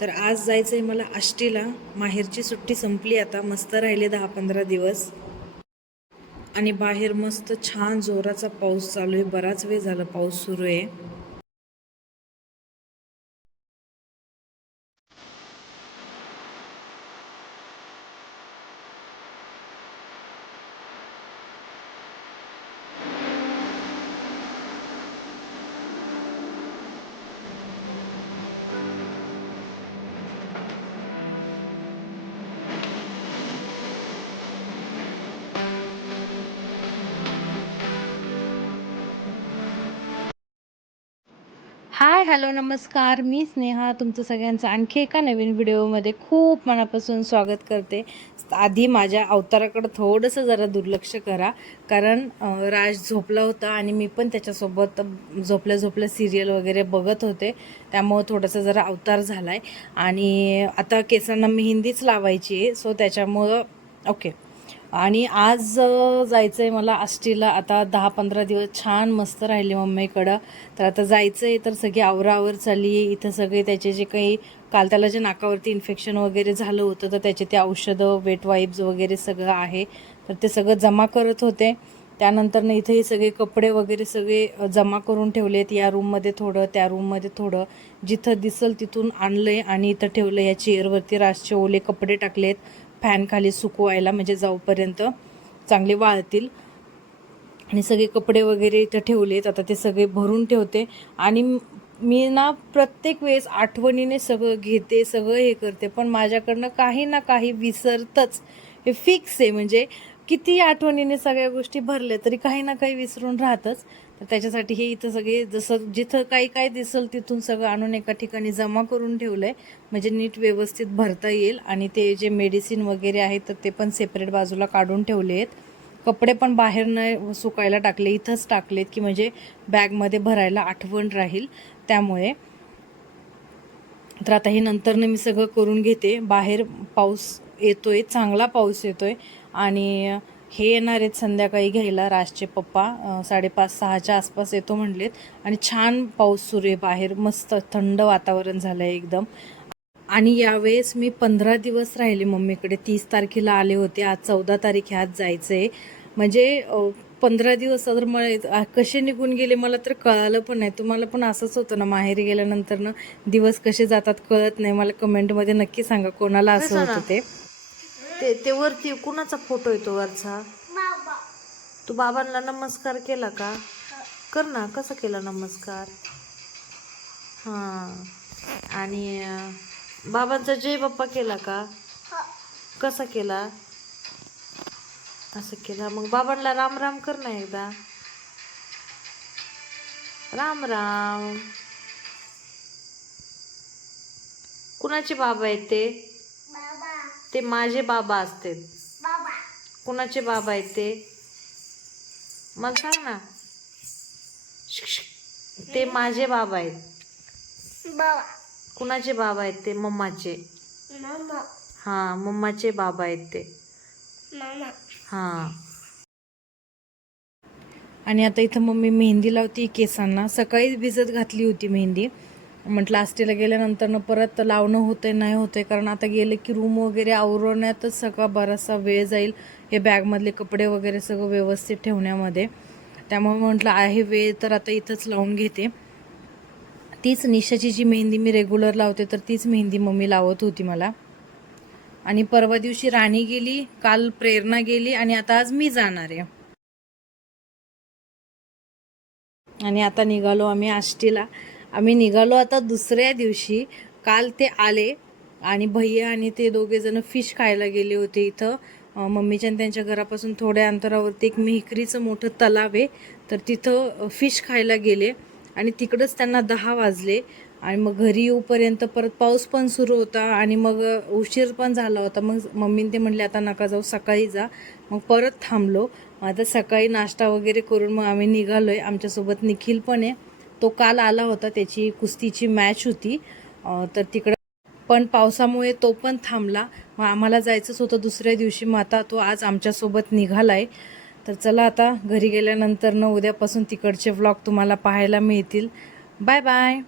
तर आज जायचं आहे मला आष्टीला. माहेरची सुट्टी संपली आता. मस्त राहिले दहा पंधरा दिवस. आणि बाहेर मस्त छान जोराचा पाऊस चालू आहे. बराच वेळ झाला पाऊस सुरू आहे. हाय हॅलो नमस्कार. मी स्नेहा तुमचं सगळ्यांचं आणखी एका नवीन व्हिडिओमध्ये खूप मनापासून स्वागत करते. आधी माझ्या अवताराकडं थोडंसं जरा दुर्लक्ष करा कारण राज झोपला होता आणि मी पण त्याच्यासोबत झोपल्या झोपल्या सिरियल वगैरे बघत होते. त्यामुळं थोडंसं जरा अवतार झाला आहे आणि आता केसांना मेहंदीच लावायची आहे सो त्याच्यामुळं ओके आणि आज जायचं आहे मला आष्टीला. आता दहा पंधरा दिवस छान मस्त राहिले मम्मीकडं. तर आता जायचं आहे तर सगळी आवरावर चालली. आहे इथं सगळे त्याचे जे काही काल त्याला जे नाकावरती इन्फेक्शन वगैरे झालं होतं तर त्याचे ते औषधं वेट वाईप्स वगैरे सगळं आहे. तर ते सगळं जमा करत होते. त्यानंतरनं इथे हे सगळे कपडे वगैरे सगळे जमा करून ठेवलेत. या रूममध्ये थोडं त्या रूममध्ये थोडं. जिथं दिसल तिथून आणलं आहे आणि इथं ठेवलं या चेअरवरती रासचे ओले कपडे टाकलेत. फॅनखाली सुकवायला म्हणजे जाऊपर्यंत चांगले वाळतील. आणि सगळे कपडे वगैरे इथं ठेवलेत. आता ते सगळे भरून ठेवते. आणि मी ना प्रत्येक वेळेस आठवणीने सगळं घेते सगळं हे करते. पण माझ्याकडनं काही ना काही विसरतच. हे फिक्स आहे. म्हणजे किती आठवणीने सगळ्या गोष्टी भरल्या तरी काही ना काही विसरून राहतच. तर त्याच्यासाठी हे इथं सगळे जसं जिथं काही काय दिसेल तिथून सगळं आणून एका ठिकाणी जमा करून ठेवलं आहे म्हणजे नीट व्यवस्थित भरता येईल. आणि ते जे मेडिसिन वगैरे आहेत तर ते पण सेपरेट बाजूला काढून ठेवले आहेत. कपडे पण बाहेर न सुकायला टाकले इथंच टाकलेत की म्हणजे बॅगमध्ये भरायला आठवण राहील त्यामुळे. तर आता हे नंतरनं मी सगळं करून घेते. बाहेर पाऊस येतोय चांगला पाऊस येतोय. आणि हे येणार आहेत संध्याकाळी घ्यायला राजचे पप्पा. साडेपाच सहाच्या आसपास येतो म्हणलेत. आणि छान पाऊस सुरू आहे बाहेर. मस्त थंड वातावरण झालं आहे एकदम. आणि यावेळेस मी पंधरा दिवस राहिले मम्मीकडे. तीस तारखेला आले होते. आज चौदा तारीख ह्यात जायचं आहे म्हणजे पंधरा दिवस तर मला कसे निघून गेले मला तर कळालं पण नाही. तुम्हाला पण असंच होतं ना माहेरी गेल्यानंतर ना दिवस कसे जातात कळत नाही. मला कमेंटमध्ये नक्की सांगा कोणाला असं होतं ते. ते ते वरती कुणाचा फोटो येतो वरचा? तू बाबांना नमस्कार केला का? कर ना कसा केला नमस्कार? हां. आणि बाबांचा जय बाप्पा केला का? कसा केला? असं केला. मग बाबांना राम राम कर ना एकदा. राम राम कुणाचे बाबा आहेत ते? ते माझे बाबा असतात कुणाचे बाबा आहेत ते? मला सांग ना. ते माझे बाबा आहेत. कुणाचे बाबा आहेत ते? मम्माचे. हा मम्माचे बाबा आहेत ते. हा. आणि आता इथं मम्मी मेहंदी लावती केसांना. सकाळी भिजत घातली होती मेहंदी. म्हटलं आष्टीला गेल्यानंतर परत लावणं होते नाही होते कारण आता गेले की रूम वगैरे आवरण्यातच सगळा बराचसा वेळ जाईल हे बॅगमधले कपडे वगैरे सगळं व्यवस्थित ठेवण्यामध्ये. त्यामुळे म्हटलं आहे वेळ तर आता इथंच लावून घेते. तीच निशाची जी मेहंदी मी रेग्युलर लावते तर तीच मेहंदी मम्मी लावत होती मला. आणि परवा दिवशी राणी गेली काल प्रेरणा गेली आणि आता आज मी जाणार आहे. आणि आता निघालो आम्ही आष्टीला. आम्ही निघालो आता दुसऱ्या दिवशी. काल ते आले आणि भैया आणि ते दोघे जण फिश खायला गेले होते इथं. मम्मीच्या आणि त्यांच्या घरापासून थोड्या अंतरावरती एक मेहकरीचं मोठं तलाव आहे. तर तिथं फिश खायला गेले आणि तिकडंच त्यांना दहा वाजले. आणि मग घरी येऊपर्यंत परत पाऊस पण सुरू होता आणि मग उशीर पण झाला होता. मग मम्मीने ते म्हणले आता नका जाऊ सकाळी जा. मग परत थांबलो. मग आता सकाळी नाश्ता वगैरे करून मग आम्ही निघालो आहे आमच्यासोबत निखिल पण आहे. तो काल आला होता त्याची कुस्तीची मॅच होती. तर तिकडं पण पावसामुळे तो पण थांबला. मग आम्हाला जायचंच होतं दुसऱ्या दिवशी मग आता तो आज आमच्यासोबत निघालाय. तर चला आता घरी गेल्यानंतर न उद्यापासून तिकडचे व्लॉग तुम्हाला पाहायला मिळतील. Bye bye